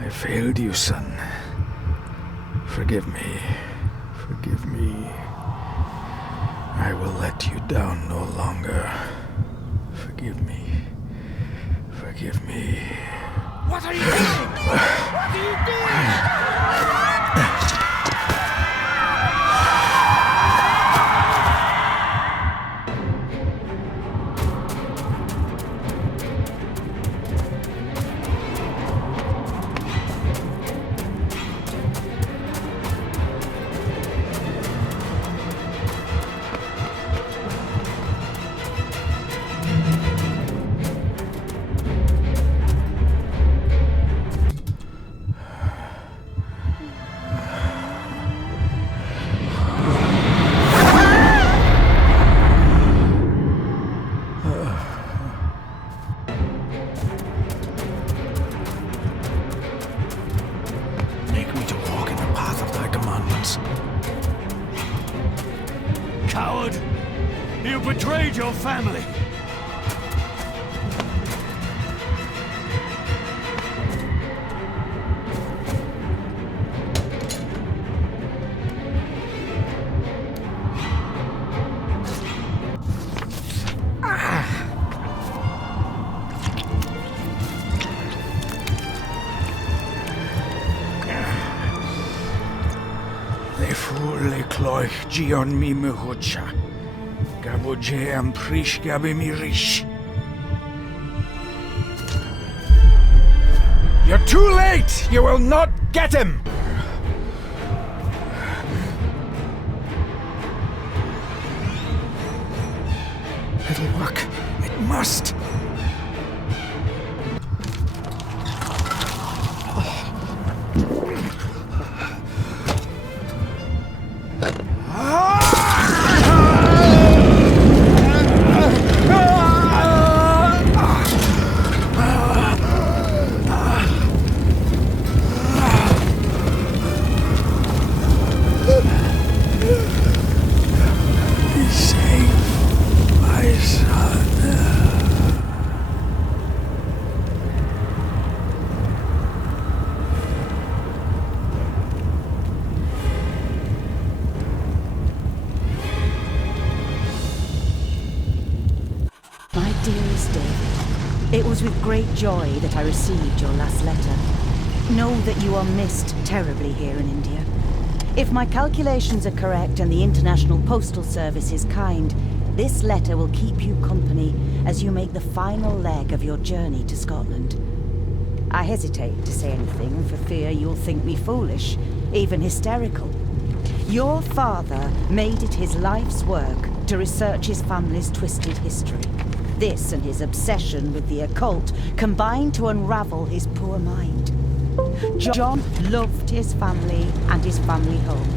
I failed you, son. Forgive me. Forgive me. I will let you down no longer. Forgive me. Forgive me. What are you doing? What are you doing? Coward! You betrayed your family! Gion mi mehucha. Gaboje am prish gabe mi rish. You're too late! You will not get him! It'll work. It must. It was with great joy that I received your last letter. Know that you are missed terribly here in India. If my calculations are correct and the International Postal Service is kind, this letter will keep you company as you make the final leg of your journey to Scotland. I hesitate to say anything for fear you'll think me foolish, even hysterical. Your father made it his life's work to research his family's twisted history. This and his obsession with the occult combined to unravel his poor mind. John loved his family and his family home,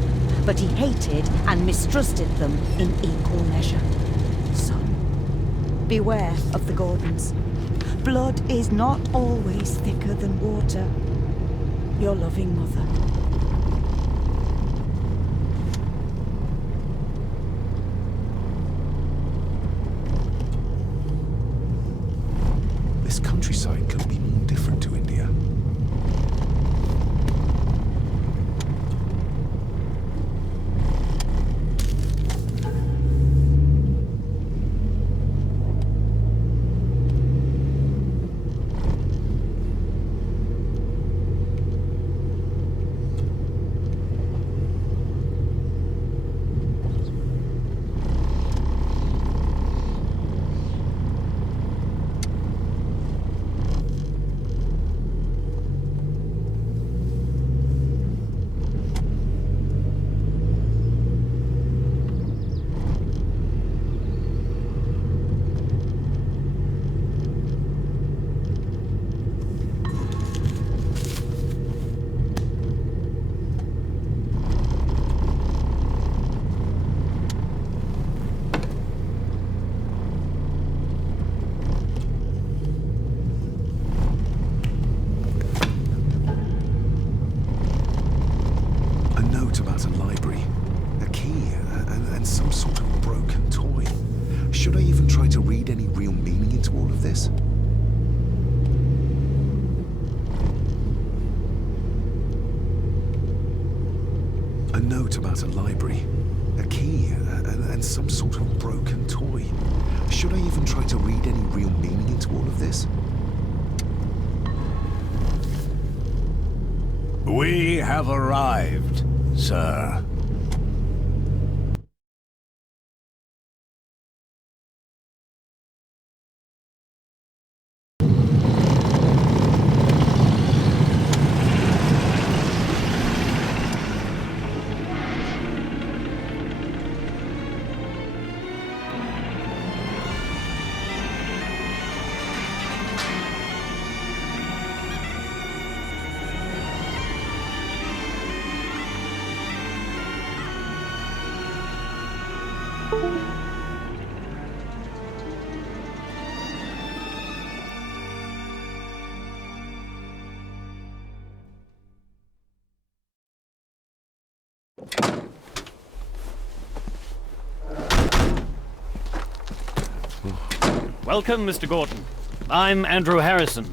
but he hated and mistrusted them in equal measure. Son, beware of the Gordons. Blood is not always thicker than water. Your loving mother. This countryside couldn't be more different to India. this? A note about a library, a key, and some sort of broken toy. Should I even try to read any real meaning into all of this? We have arrived, sir. Welcome, Mr. Gorton. I'm Andrew Harrison.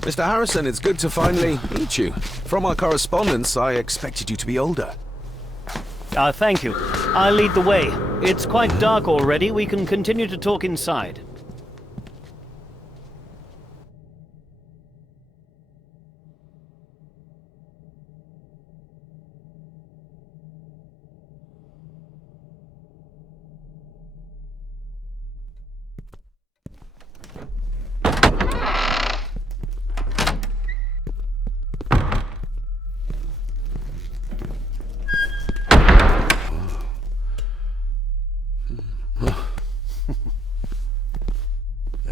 Mr. Harrison, it's good to finally meet you. From our correspondence, I expected you to be older. Thank you. I'll lead the way. It's quite dark already. We can continue to talk inside.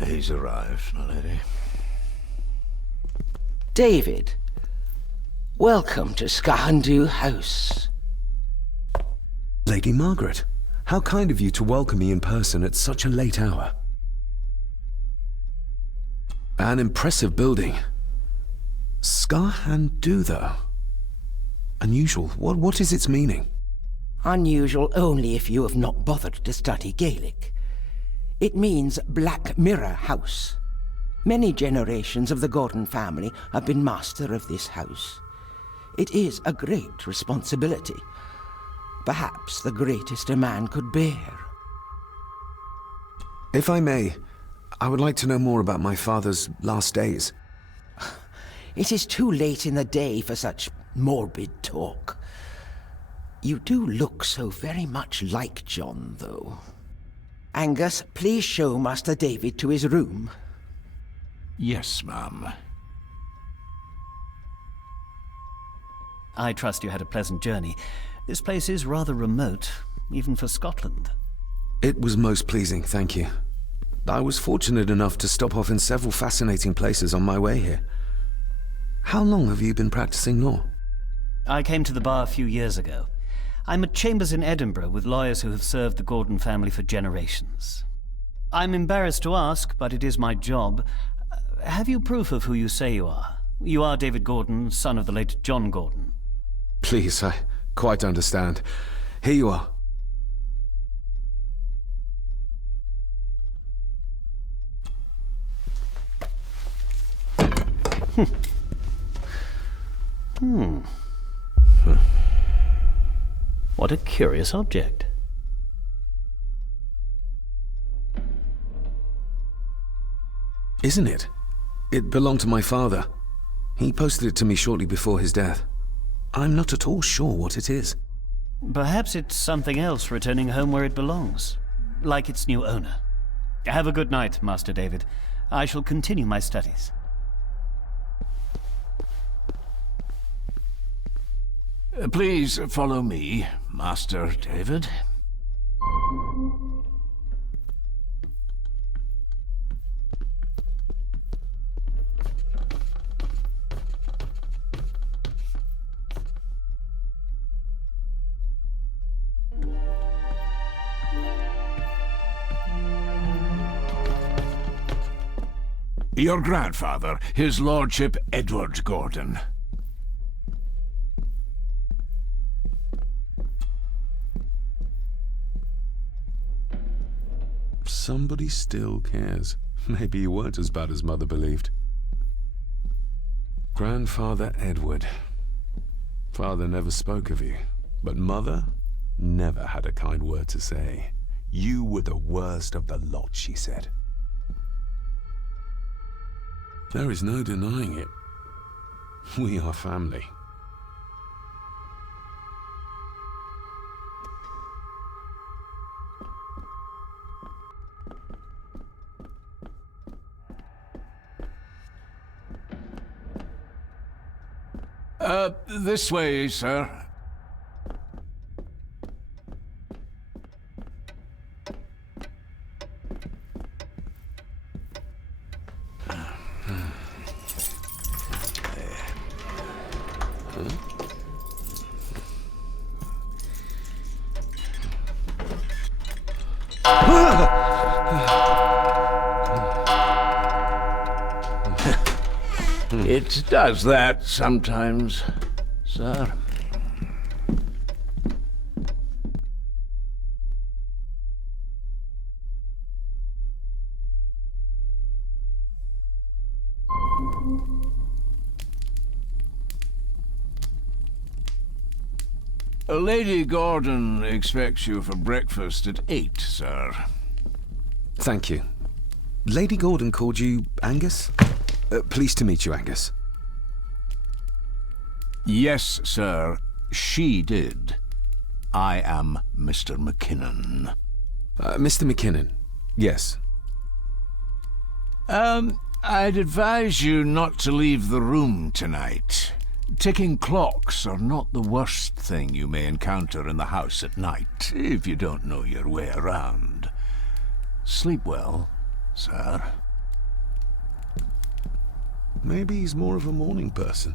He's arrived, my lady. David, welcome to Sgathan House. Lady Margaret, how kind of you to welcome me in person at such a late hour. An impressive building. Sgathan, though. Unusual. What is its meaning? Unusual only if you have not bothered to study Gaelic. It means Black Mirror House. Many generations of the Gorton family have been master of this house. It is a great responsibility. Perhaps the greatest a man could bear. If I may, I would like to know more about my father's last days. It is too late in the day for such morbid talk. You do look so very much like John, though. Angus, please show Master David to his room. Yes, ma'am. I trust you had a pleasant journey. This place is rather remote, even for Scotland. It was most pleasing, thank you. I was fortunate enough to stop off in several fascinating places on my way here. How long have you been practicing law? I came to the bar a few years ago. I'm at chambers in Edinburgh with lawyers who have served the Gordon family for generations. I'm embarrassed to ask, but it is my job. Have you proof of who you say you are? You are David Gordon, son of the late John Gordon. Please, I quite understand. Here you are. What a curious object. Isn't it? It belonged to my father. He posted it to me shortly before his death. I'm not at all sure what it is. Perhaps it's something else returning home where it belongs, like its new owner. Have a good night, Master David. I shall continue my studies. Please follow me, Master David. Your grandfather, his lordship Edward Gordon. Somebody still cares. Maybe you weren't as bad as Mother believed. Grandfather Edward. Father never spoke of you, but Mother never had a kind word to say. You were the worst of the lot, she said. There is no denying it. We are family. This way, sir. It does that sometimes, sir. Lady Gordon expects you for breakfast at 8, sir. Thank you. Lady Gordon called you Angus? Pleased to meet you, Angus. Yes, sir, she did. I am Mr. McKinnon. Mr. McKinnon, yes. I'd advise you not to leave the room tonight. Ticking clocks are not the worst thing you may encounter in the house at night, if you don't know your way around. Sleep well, sir. Maybe he's more of a morning person.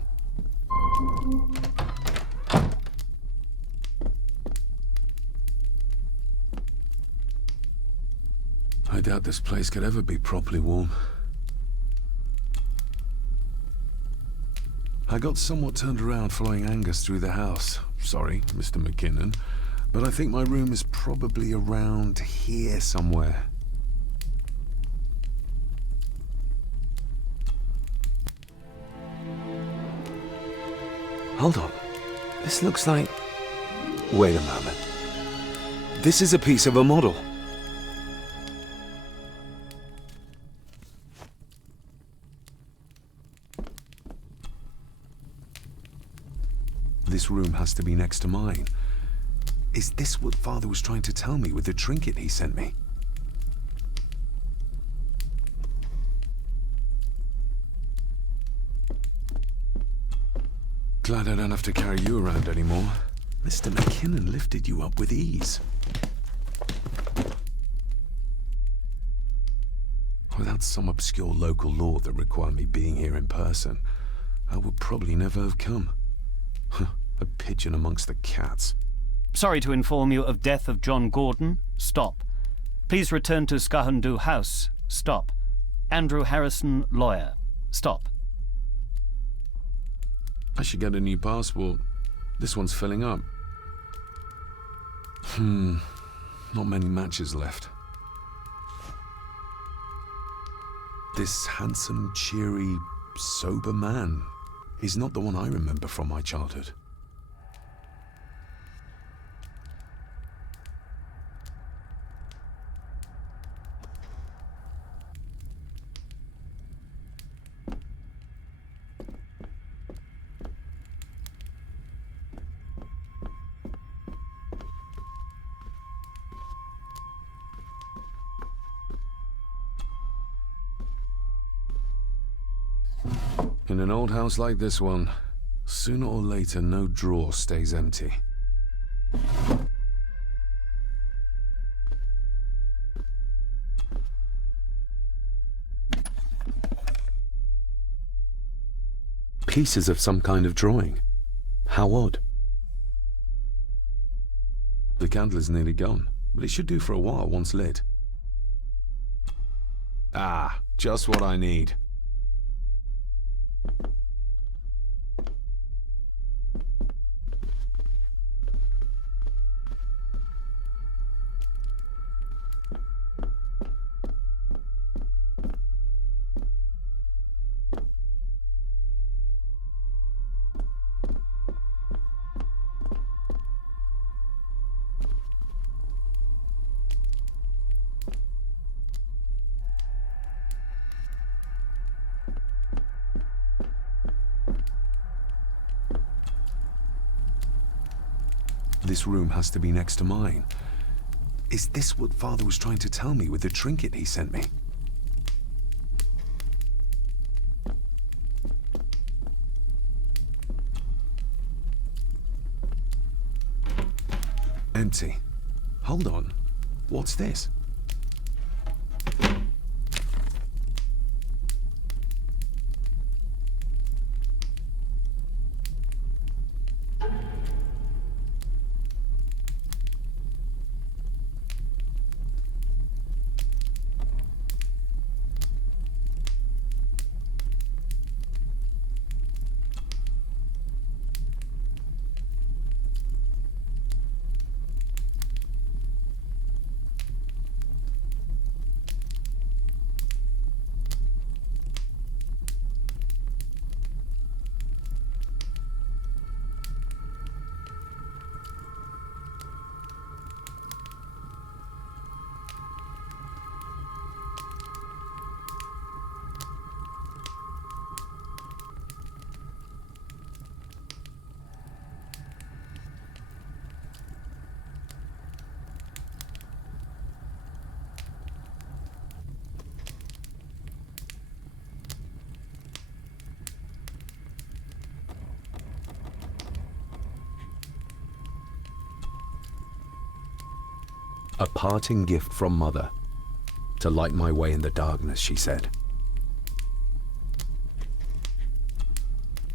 I doubt this place could ever be properly warm. I got somewhat turned around following Angus through the house. Sorry, Mr. McKinnon, but I think my room is probably around here somewhere. Hold on. This looks like... Wait a moment. This is a piece of a model. This room has to be next to mine. Is this what Father was trying to tell me with the trinket he sent me? Glad I don't have to carry you around anymore. Mr. McKinnon lifted you up with ease. Without some obscure local law that required me being here in person, I would probably never have come. A pigeon amongst the cats. Sorry to inform you of death of John Gordon. Stop. Please return to Sgathan house. Stop. Andrew Harrison, lawyer. Stop. I should get a new passport. This one's filling up. Not many matches left. This handsome, cheery, sober man is not the one I remember from my childhood. In an old house like this one, sooner or later no drawer stays empty. Pieces of some kind of drawing. How odd. The candle is nearly gone, but it should do for a while once lit. Ah, just what I need. this room has to be next to mine. Is this what Father was trying to tell me with the trinket he sent me? Empty. Hold on. What's this? A parting gift from Mother, to light my way in the darkness, she said.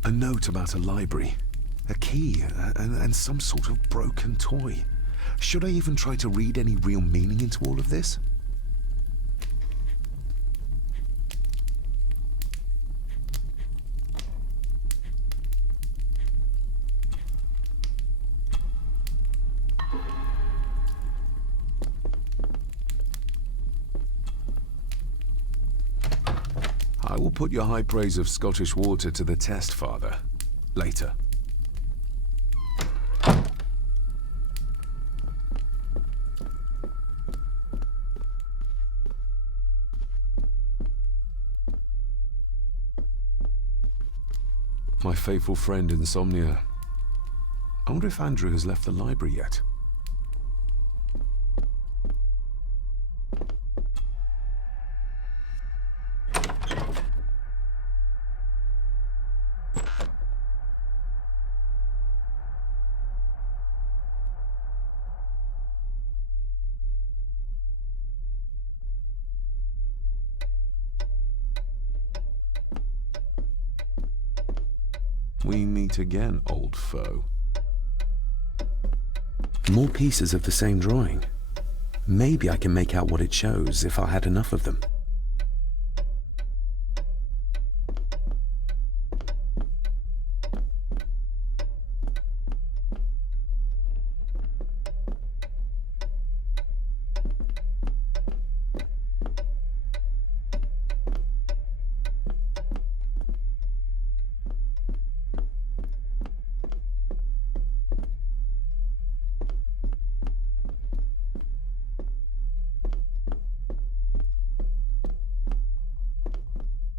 A note about a library, a key, and some sort of broken toy. Should I even try to read any real meaning into all of this? I will put your high praise of Scottish water to the test, Father. Later. My faithful friend Insomnia. I wonder if Andrew has left the library yet. We meet again, old foe. More pieces of the same drawing. Maybe I can make out what it shows if I had enough of them.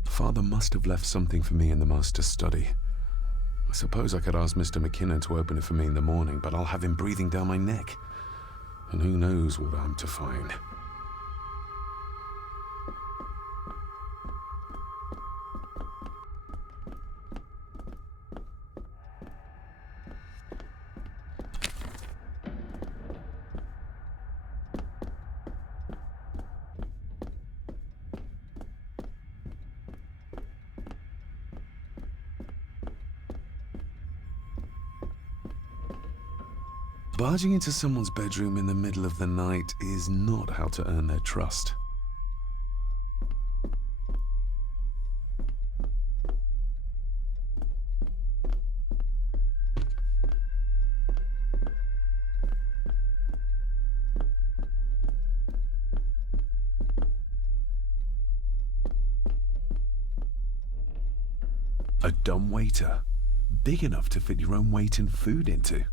Father must have left something for me in the master's study. I suppose I could ask Mr. McKinnon to open it for me in the morning, but I'll have him breathing down my neck. And who knows what I'm to find. Barging into someone's bedroom in the middle of the night is not how to earn their trust. A dumb waiter, big enough to fit your own weight and food into.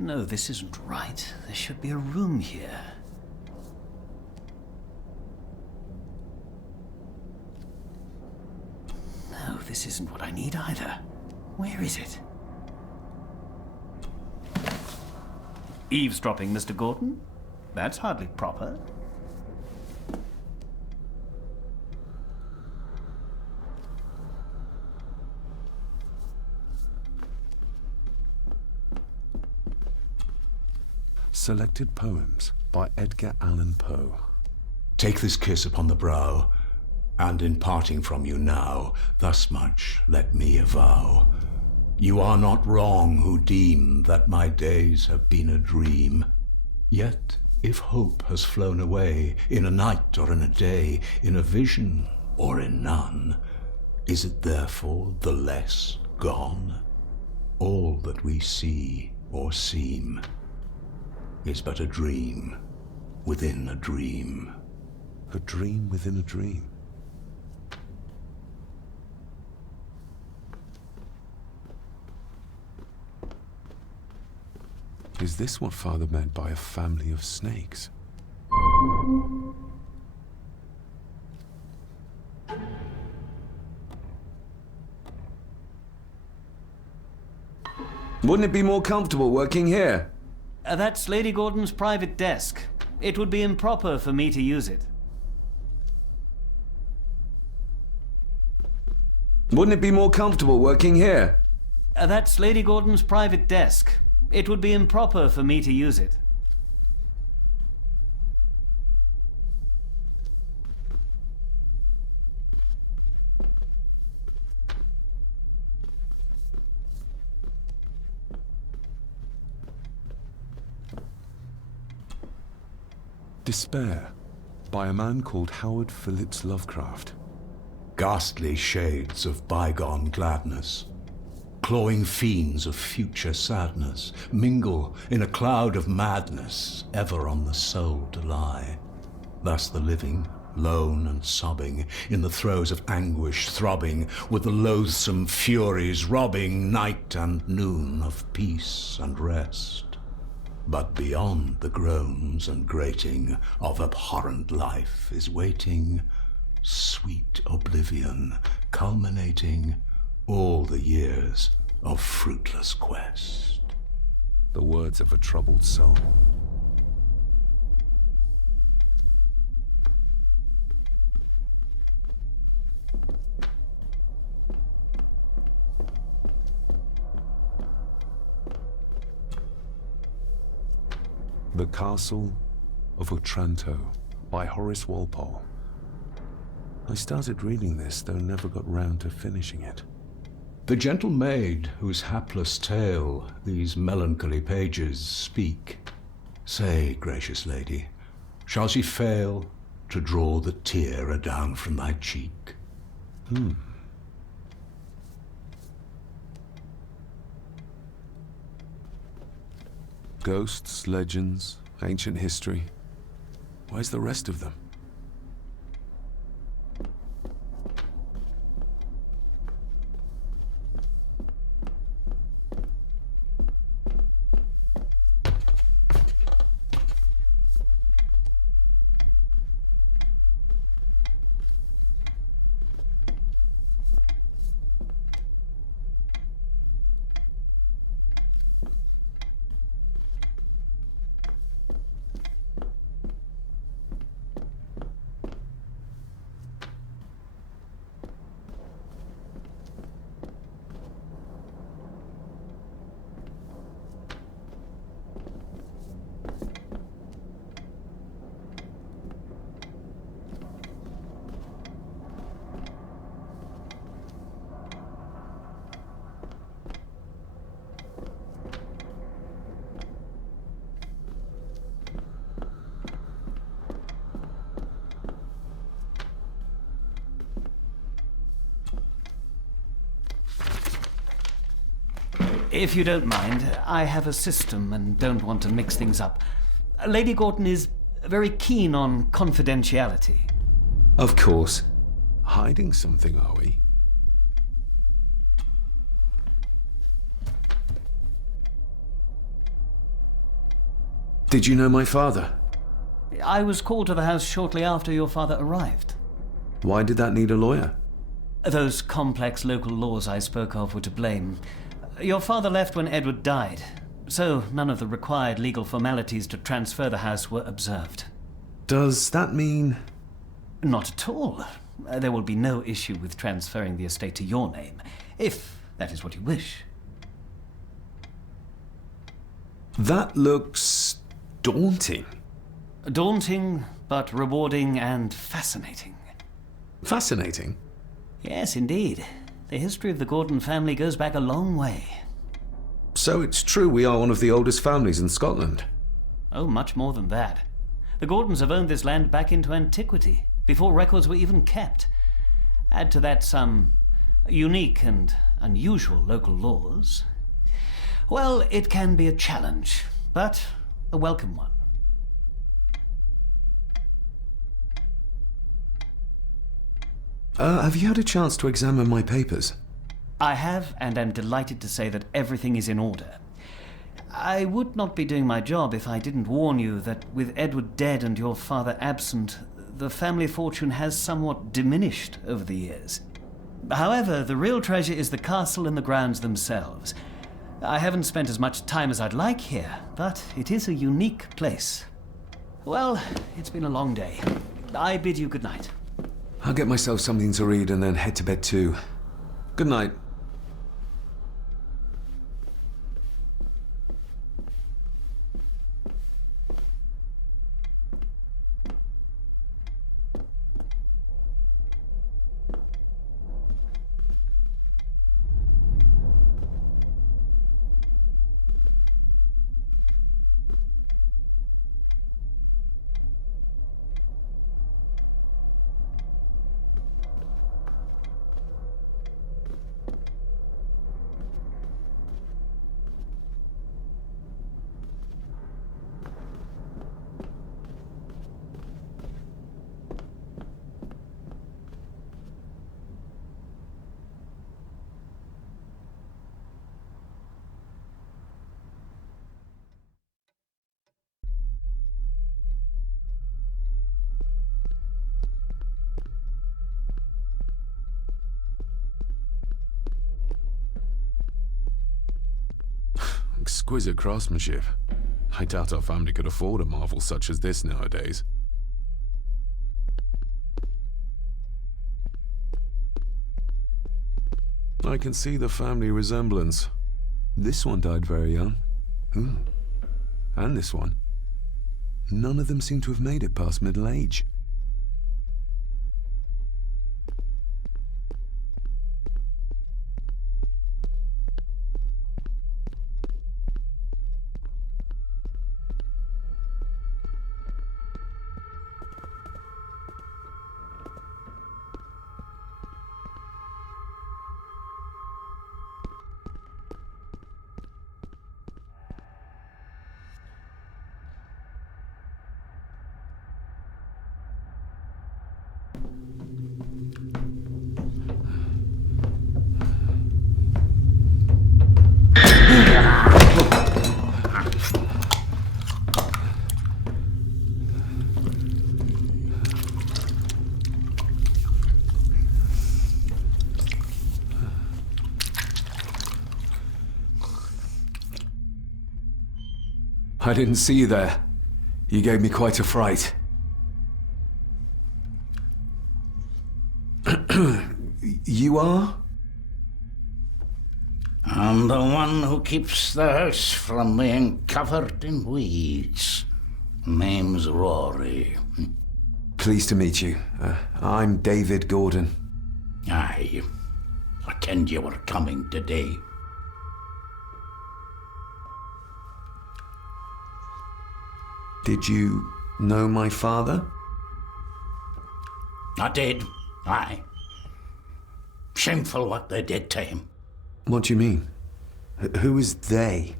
No, this isn't right. There should be a room here. No, this isn't what I need either. Where is it? Eavesdropping, Mr. Gorton? That's hardly proper. Selected poems by Edgar Allan Poe. Take this kiss upon the brow, and in parting from you now, thus much let me avow. You are not wrong who deem that my days have been a dream. Yet, if hope has flown away, in a night or in a day, in a vision or in none, is it therefore the less gone? All that we see or seem is but a dream within a dream. A dream within a dream. Is this what Father meant by a family of snakes? Wouldn't it be more comfortable working here? That's Lady Gordon's private desk. It would be improper for me to use it. Wouldn't it be more comfortable working here? That's Lady Gordon's private desk. It would be improper for me to use it. Despair, by a man called Howard Phillips Lovecraft. Ghastly shades of bygone gladness, clawing fiends of future sadness, mingle in a cloud of madness, ever on the soul to lie. Thus the living, lone and sobbing, in the throes of anguish throbbing, with the loathsome furies robbing night and noon of peace and rest. But beyond the groans and grating of abhorrent life is waiting sweet oblivion, culminating all the years of fruitless quest. The words of a troubled soul. The Castle of Otranto by Horace Walpole. I started reading this, though never got round to finishing it. The gentle maid whose hapless tale these melancholy pages speak, say, gracious lady, shall she fail to draw the tear adown from thy cheek? Ghosts, legends, ancient history. Where's the rest of them? If you don't mind, I have a system and don't want to mix things up. Lady Gordon is very keen on confidentiality. Of course. Hiding something, are we? Did you know my father? I was called to the house shortly after your father arrived. Why did that need a lawyer? Those complex local laws I spoke of were to blame. Your father left when Edward died, so none of the required legal formalities to transfer the house were observed. Does that mean... Not at all. There will be no issue with transferring the estate to your name, if that is what you wish. That looks... daunting. Daunting, but rewarding and fascinating. Fascinating? Yes, indeed. The history of the Gordon family goes back a long way. So it's true we are one of the oldest families in Scotland? Oh, much more than that. The Gordons have owned this land back into antiquity, before records were even kept. Add to that some unique and unusual local laws. Well, it can be a challenge, but a welcome one. Have you had a chance to examine my papers? I have, and am delighted to say that everything is in order. I would not be doing my job if I didn't warn you that with Edward dead and your father absent, the family fortune has somewhat diminished over the years. However, the real treasure is the castle and the grounds themselves. I haven't spent as much time as I'd like here, but it is a unique place. Well, it's been a long day. I bid you good night. I'll get myself something to read and then head to bed too. Good night. Exquisite craftsmanship. I doubt our family could afford a marvel such as this nowadays. I can see the family resemblance. This one died very young. And this one. None of them seem to have made it past middle age. I didn't see you there. You gave me quite a fright. You are? I'm the one who keeps the house from being covered in weeds. Name's Rory. Pleased to meet you. I'm Дэвид Гордон. Aye. I kenned you were coming today. Did you know my father? I did, aye. Shameful what they did to him. What do you mean? Who is they?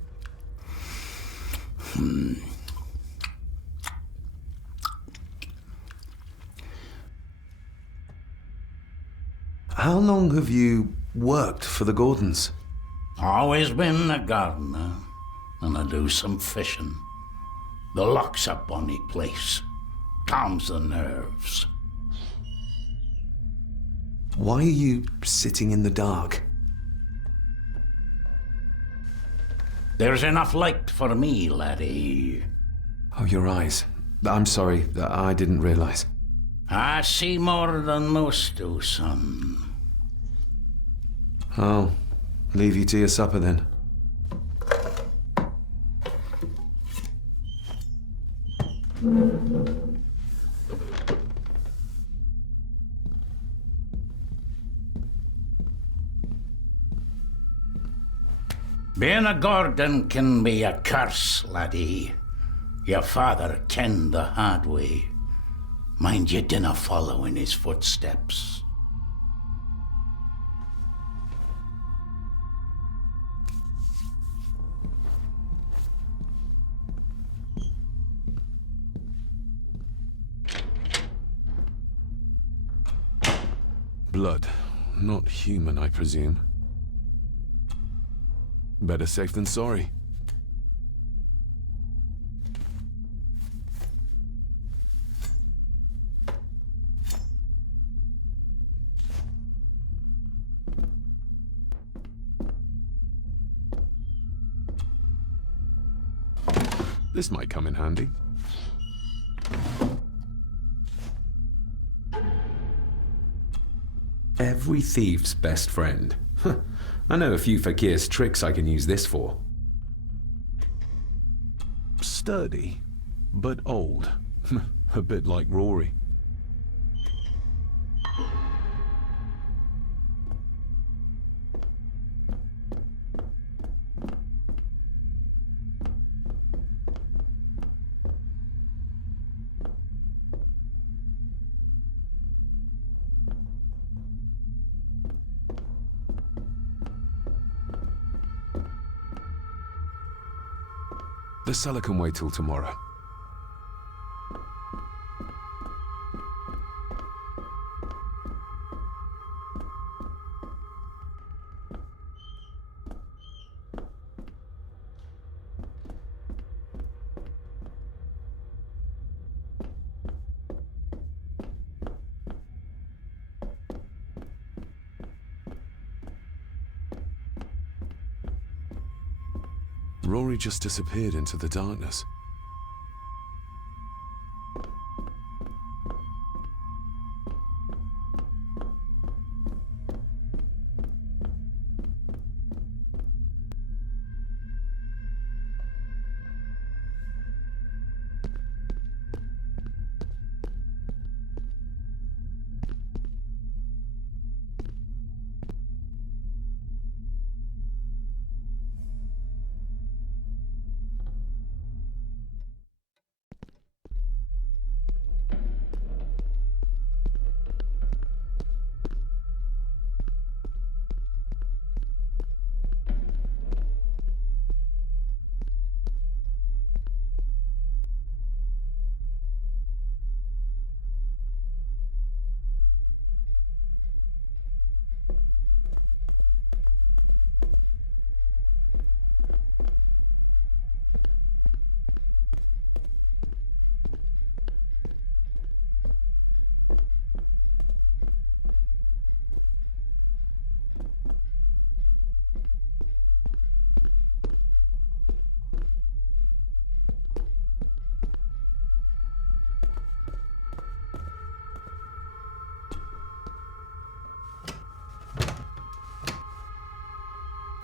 How long have you worked for the Always been a gardener, and I do some fishing. The lock's a bonny place. Calms the nerves. Why are you sitting in the dark? There's enough light for me, laddie. Oh, your eyes. I'm sorry, I didn't realize. I see more than most do, son. I'll leave you to your supper then. Being a Gordon can be a curse, laddie. Your father kenned the hard way. Mind you dinna follow in his footsteps. Blood. Not human, I presume. Better safe than sorry. This might come in handy. Every thief's best friend. I know a few fakir's tricks I can use this for. Sturdy, but old. A bit like Rory. The cellar can wait till tomorrow. Rory just disappeared into the darkness.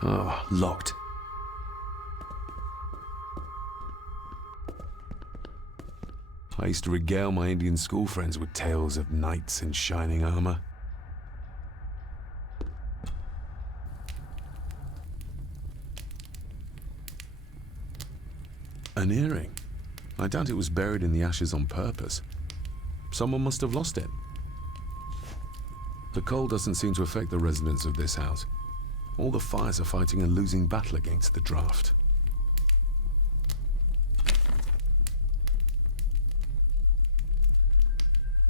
Oh, locked. I used to regale my Indian school friends with tales of knights in shining armor. An earring. I doubt it was buried in the ashes on purpose. Someone must have lost it. The cold doesn't seem to affect the residents of this house. All the fires are fighting a losing battle against the draft.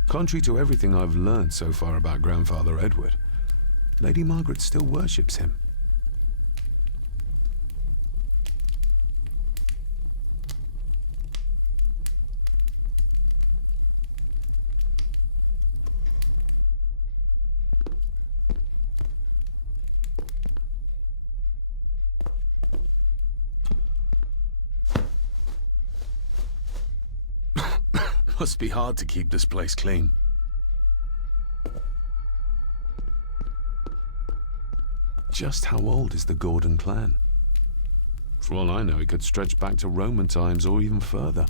Contrary to everything I've learned so far about Grandfather Edward, Lady Margaret still worships him. Must be hard to keep this place clean. Just how old is the Gordon clan? For all I know, it could stretch back to Roman times or even further.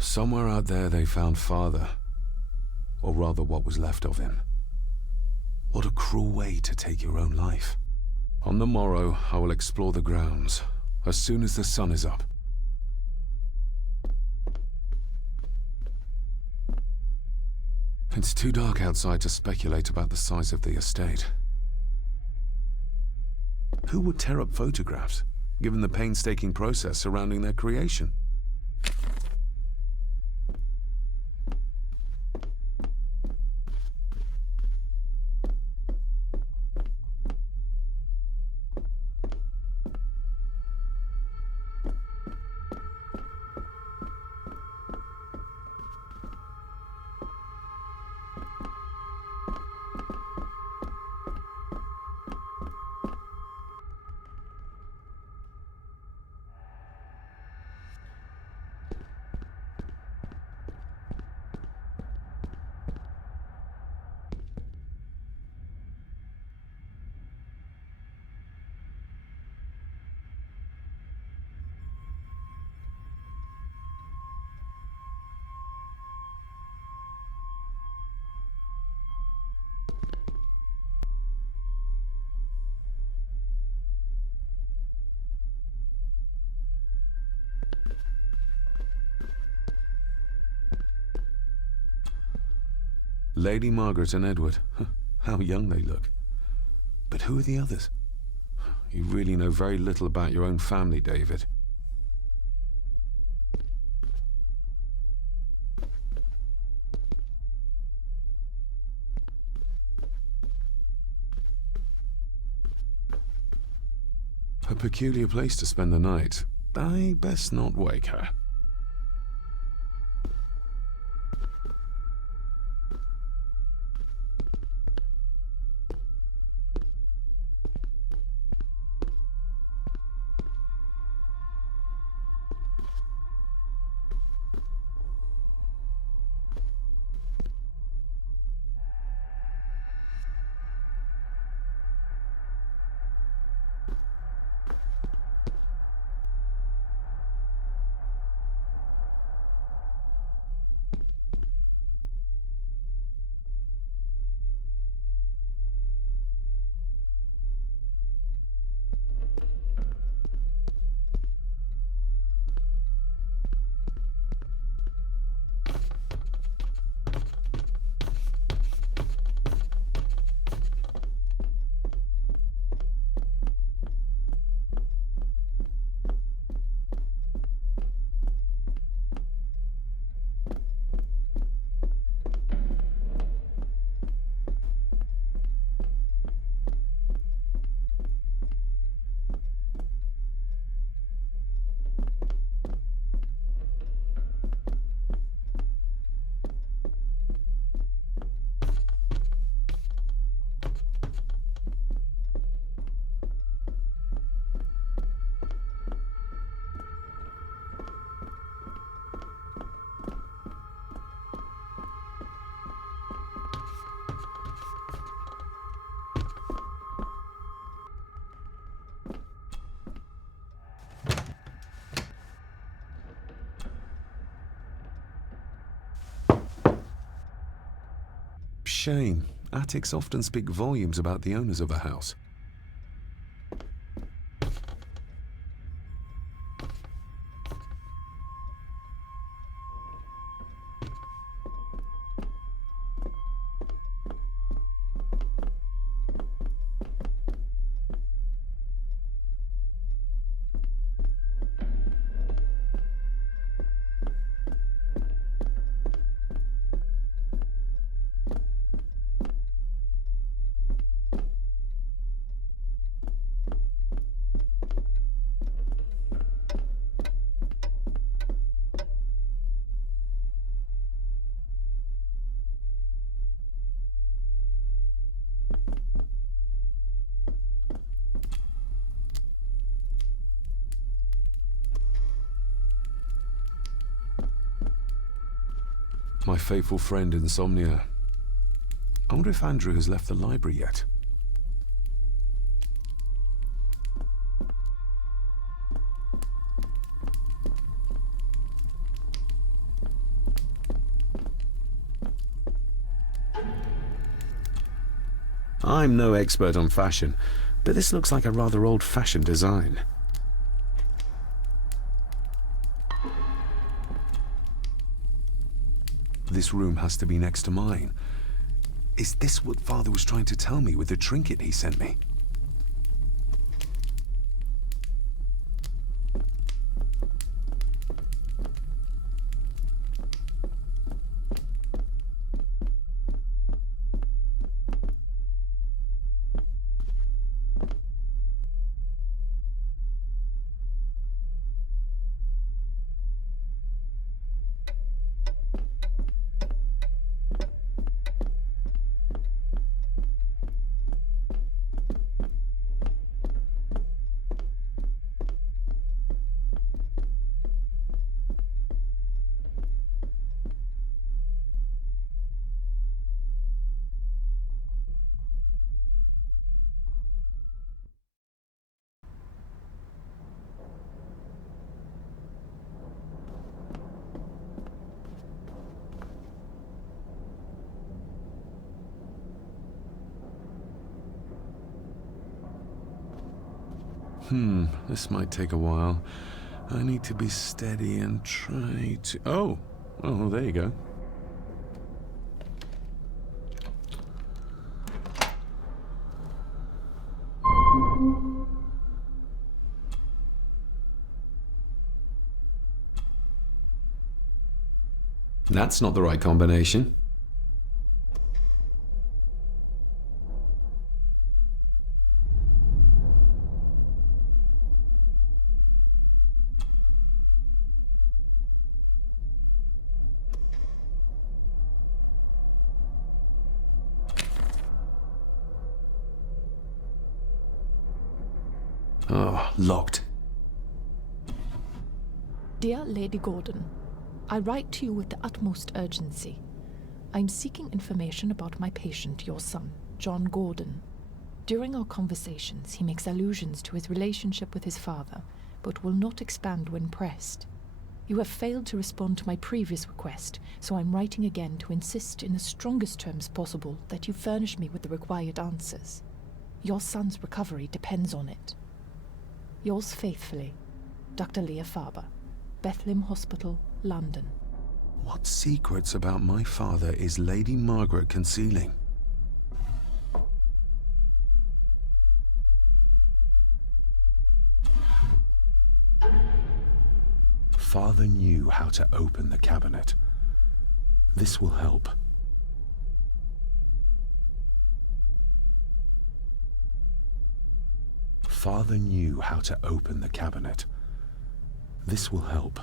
Somewhere out there they found father, or rather what was left of him. What a cruel way to take your own life. On the morrow, I will explore the grounds, as soon as the sun is up. It's too dark outside to speculate about the size of the estate. Who would tear up photographs, given the painstaking process surrounding their creation? Lady Margaret and Edward. How young they look. But who are the others? You really know very little about your own family, David. A peculiar place to spend the night. I best not wake her. Shame. Attics often speak volumes about the owners of a house. My faithful friend Insomnia. I wonder if Andrew has left the library yet. I'm no expert on fashion, but this looks like a rather old-fashioned design. This room has to be next to mine. Is this what Father was trying to tell me with the trinket he sent me? This might take a while. I need to be steady and try to... Oh, there you go. That's not the right combination. Oh, locked. Dear Lady Gordon, I write to you with the utmost urgency. I'm seeking information about my patient, your son, John Gordon. During our conversations, he makes allusions to his relationship with his father, but will not expand when pressed. You have failed to respond to my previous request, so I'm writing again to insist in the strongest terms possible that you furnish me with the required answers. Your son's recovery depends on it. Yours faithfully, Dr. Leah Farber, Bethlehem Hospital, London. What secrets about my father is Lady Margaret concealing? Father knew how to open the cabinet. This will help. Father knew how to open the cabinet. This will help.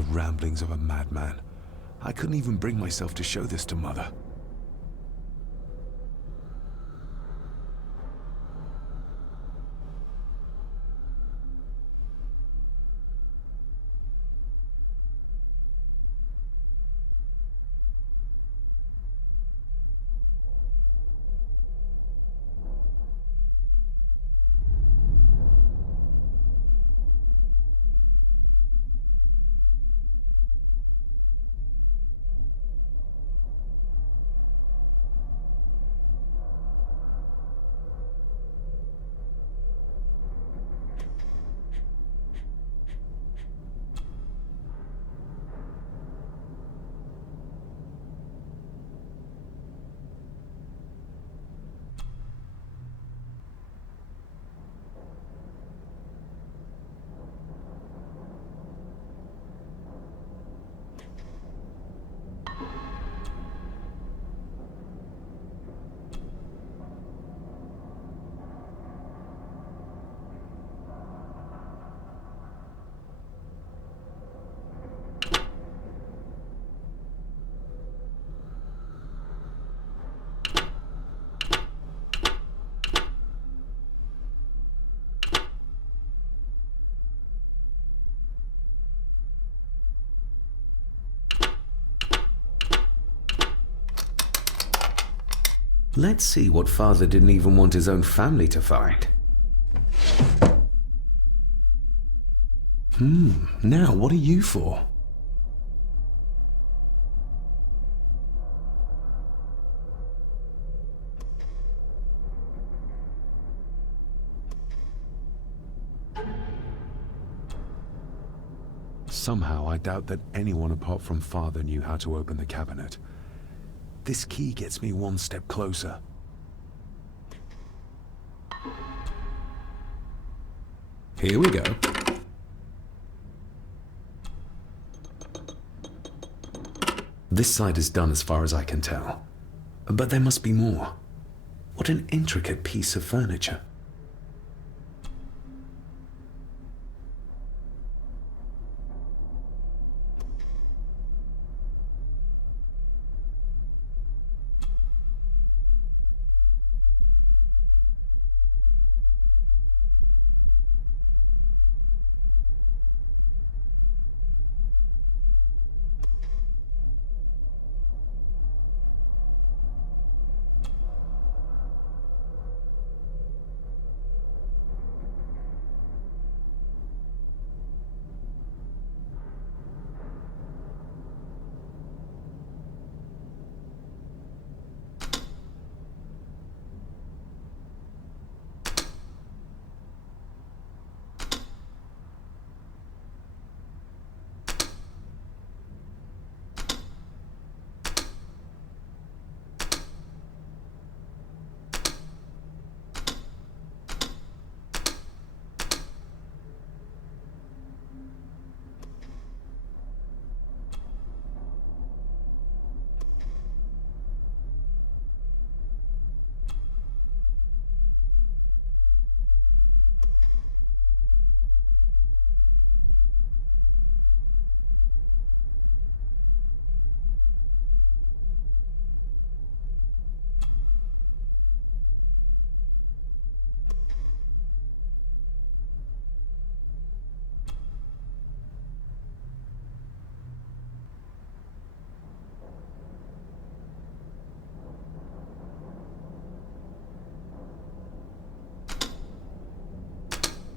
the ramblings of a madman. I couldn't even bring myself to show this to Mother. Let's see what Father didn't even want his own family to find. Now what are you for? Somehow I doubt that anyone apart from Father knew how to open the cabinet. This key gets me one step closer. Here we go. This side is done as far as I can tell. But there must be more. What an intricate piece of furniture.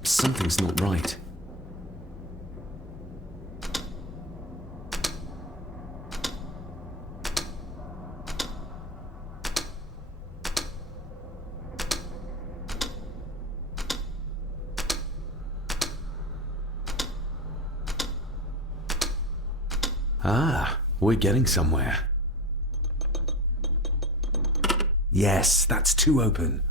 Something's not right. Ah, we're getting somewhere. Yes, that's too open.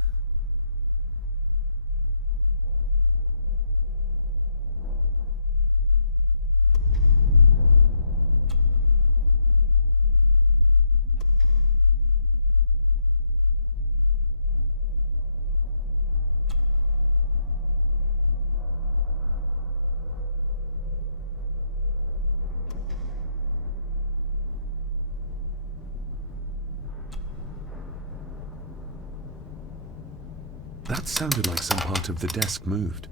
That sounded like some part of the desk moved.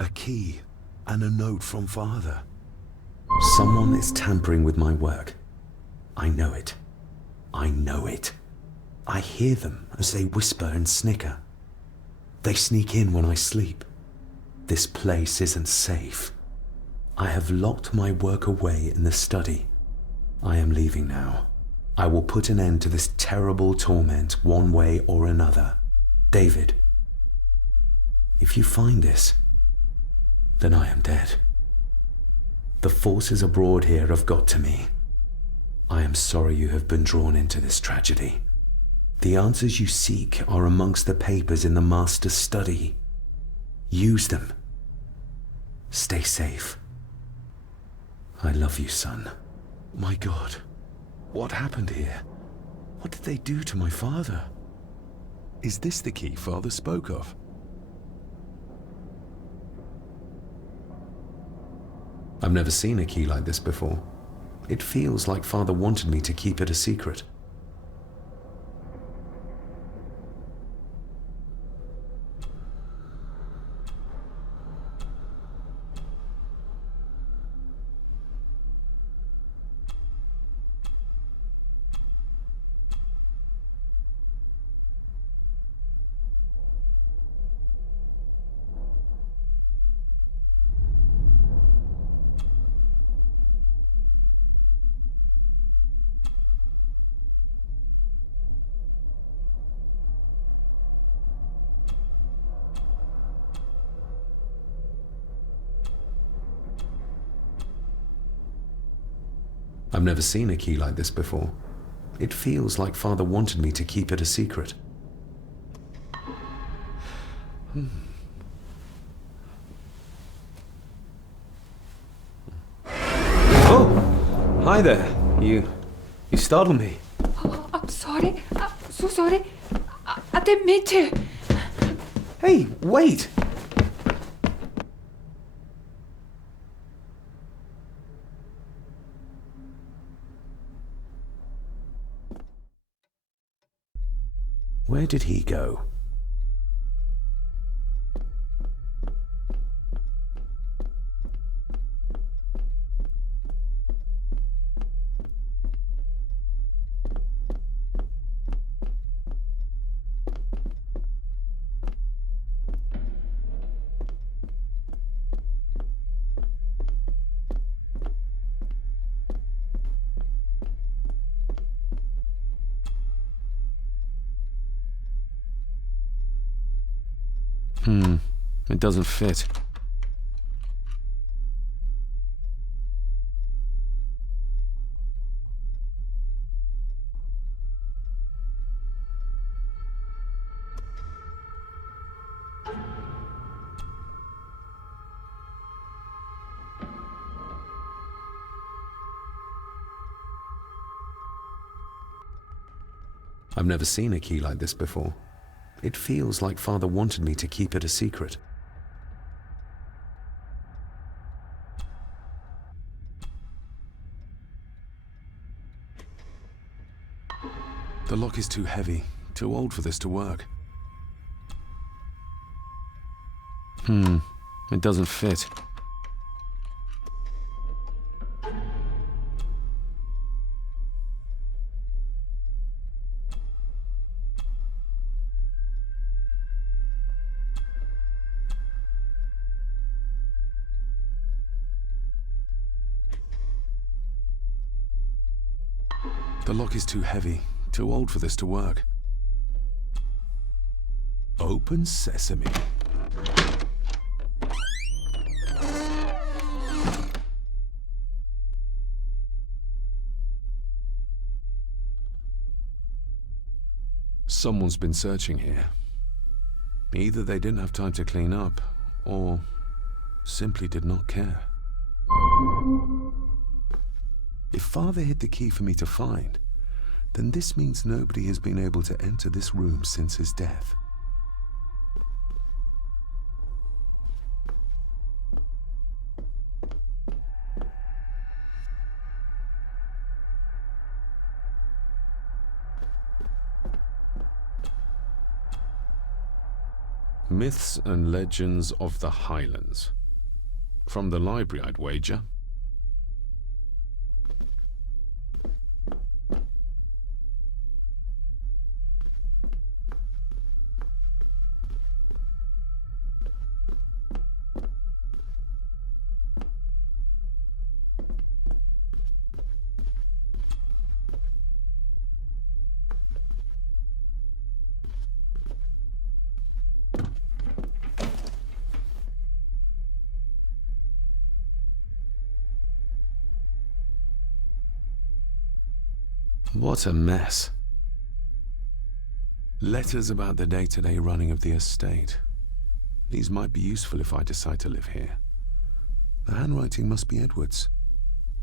A key and a note from Father. Someone is tampering with my work. I know it. I know it. I hear them as they whisper and snicker. They sneak in when I sleep. This place isn't safe. I have locked my work away in the study. I am leaving now. I will put an end to this terrible torment one way or another. David, if you find this, then I am dead. The forces abroad here have got to me. I am sorry you have been drawn into this tragedy. The answers you seek are amongst the papers in the Master's study. Use them. Stay safe. I love you, son. My God, what happened here? What did they do to my father? Is this the key Father spoke of? I've never seen a key like this before. It feels like Father wanted me to keep it a secret. I've never seen a key like this before. It feels like Father wanted me to keep it a secret. Oh! Hi there. You startled me. Oh, I'm sorry. I'm so sorry. I didn't mean to. Hey, wait! Where did he go? It doesn't fit. I've never seen a key like this before. It feels like Father wanted me to keep it a secret. The lock is too heavy, too old for this to work. It doesn't fit. The lock is too heavy, too old for this to work. Open sesame. Someone's been searching here. Either they didn't have time to clean up, or simply did not care. If Father hid the key for me to find, then this means nobody has been able to enter this room since his death. Myths and Legends of the Highlands. From the library, I'd wager. What a mess. Letters about the day-to-day running of the estate. These might be useful if I decide to live here. The handwriting must be Edward's.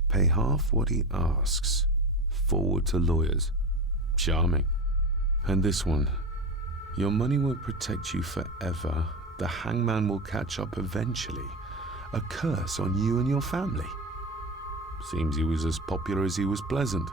Pay half what he asks. Forward to lawyers. Charming. And this one. Your money won't protect you forever. The hangman will catch up eventually. A curse on you and your family. Seems he was as popular as he was pleasant.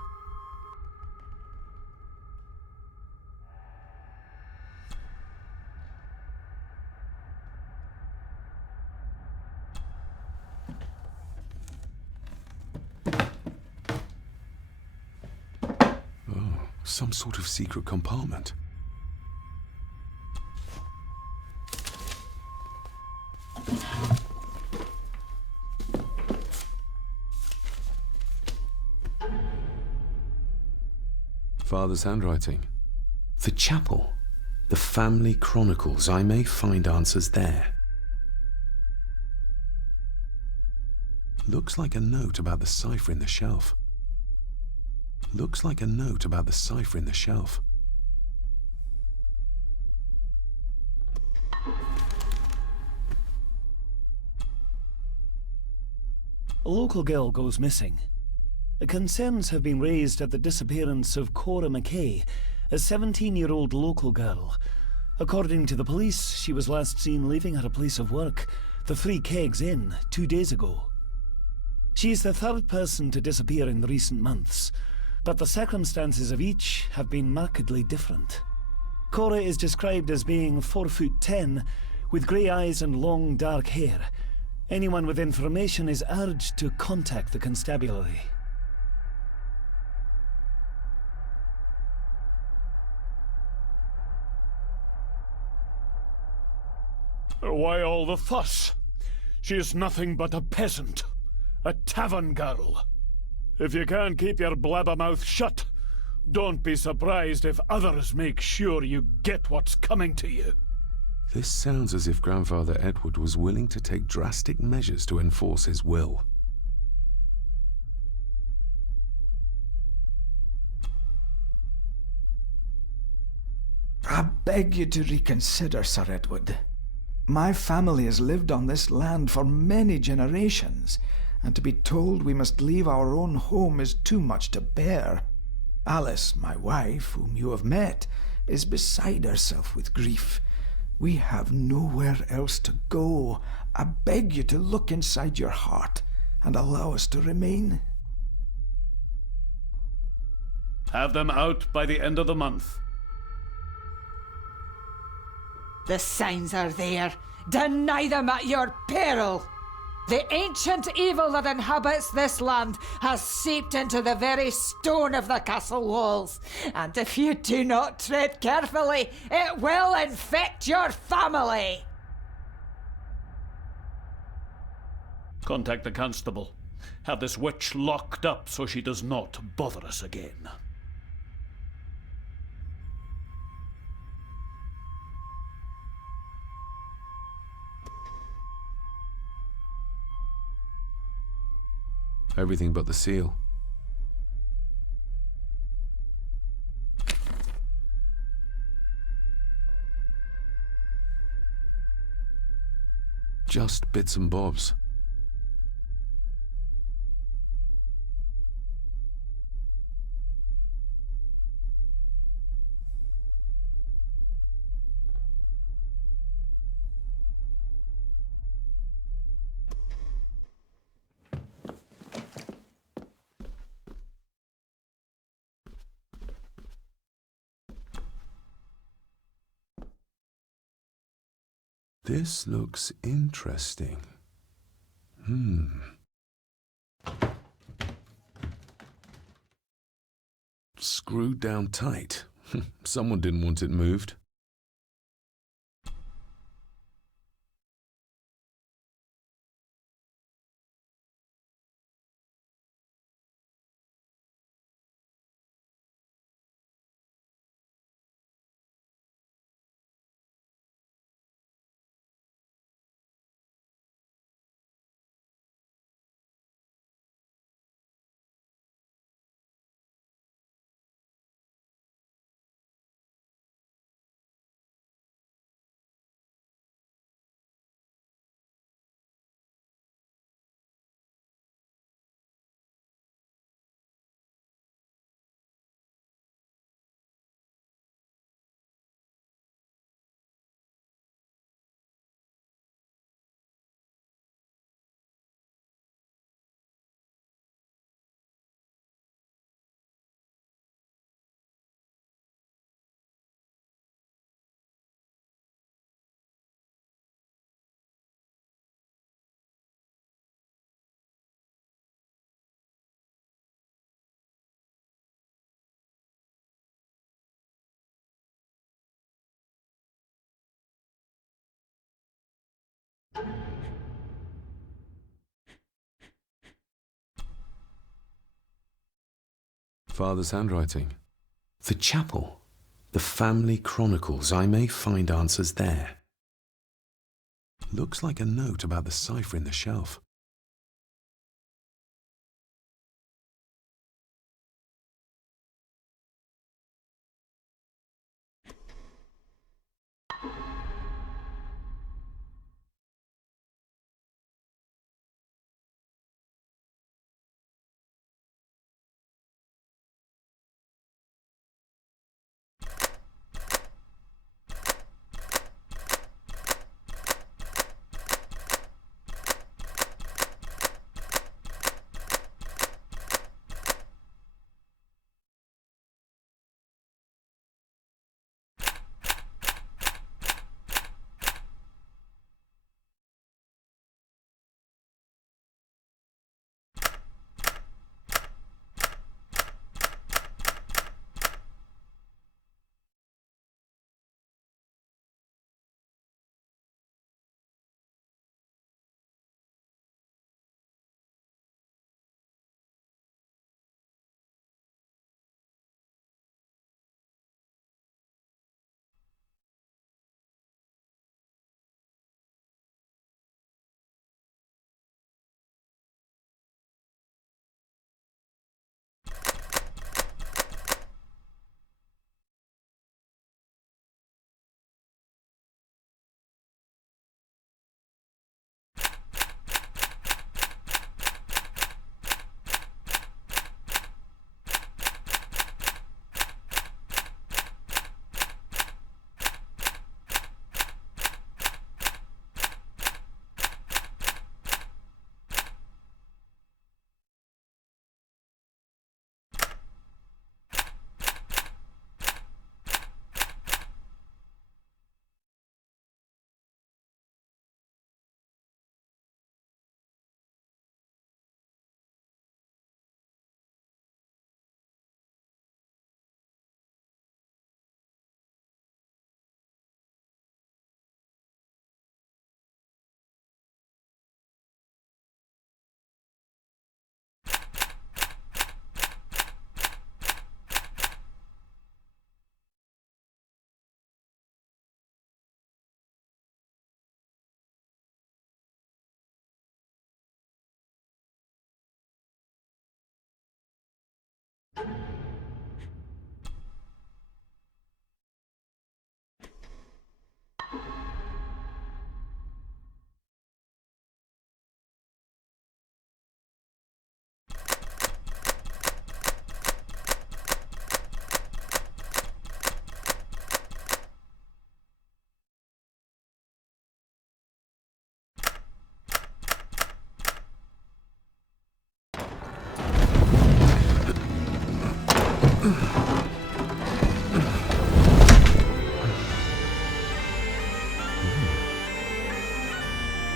Some sort of secret compartment. Father's handwriting. The chapel. The family chronicles. I may find answers there. Looks like a note about the cipher in the shelf. Looks like a note about the cipher in the shelf. A local girl goes missing. Concerns have been raised at the disappearance of Cora McKay, a 17-year-old local girl. According to the police, she was last seen leaving her place of work, the Three Kegs Inn, 2 days ago. She is the third person to disappear in recent months, but the circumstances of each have been markedly different. Cora is described as being 4'10", with grey eyes and long dark hair. Anyone with information is urged to contact the constabulary. Why all the fuss? She is nothing but a peasant, a tavern girl. If you can't keep your blabbermouth shut, don't be surprised if others make sure you get what's coming to you. This sounds as if Grandfather Edward was willing to take drastic measures to enforce his will. I beg you to reconsider, Sir Edward. My family has lived on this land for many generations, and to be told we must leave our own home is too much to bear. Alice, my wife, whom you have met, is beside herself with grief. We have nowhere else to go. I beg you to look inside your heart and allow us to remain. Have them out by the end of the month. The signs are there. Deny them at your peril. The ancient evil that inhabits this land has seeped into the very stone of the castle walls, and if you do not tread carefully, it will infect your family. Contact the constable. Have this witch locked up so she does not bother us again. Everything but the seal. Just bits and bobs. This looks interesting. Screwed down tight. Someone didn't want it moved. Father's handwriting. The chapel. The family chronicles. I may find answers there. Looks like a note about the cipher in the shelf.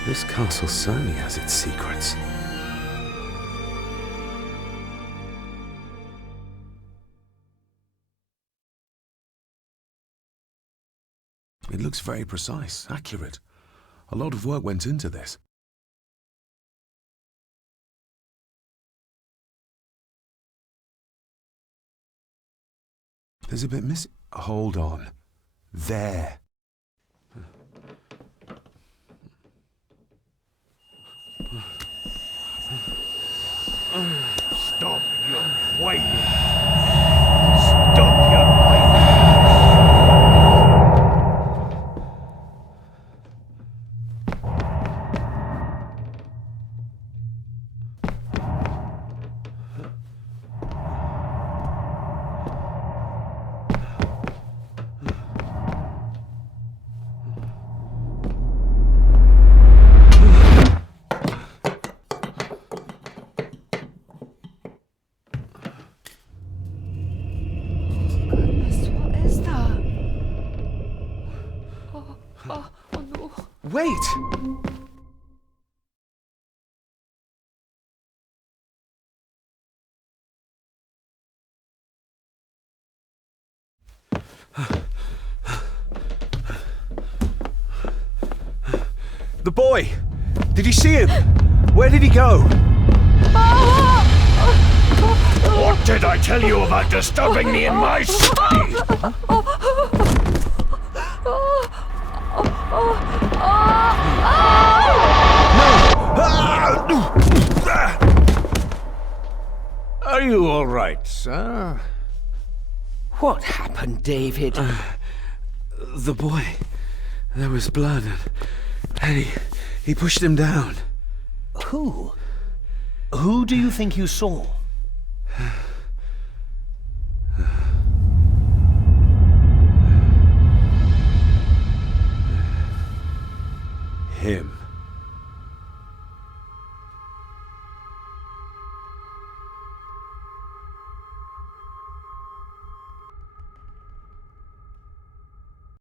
This castle certainly has its secrets. It looks very precise, accurate. A lot of work went into this. There's a bit missing. Hold on. There. Stop your whining! Stop your whining! Wait! The boy! Did you see him? Where did he go? What did I tell you about disturbing me in my study? Are you all right, sir? What happened, David? The boy. There was blood, and he pushed him down. Who? Who do you think you saw? Him.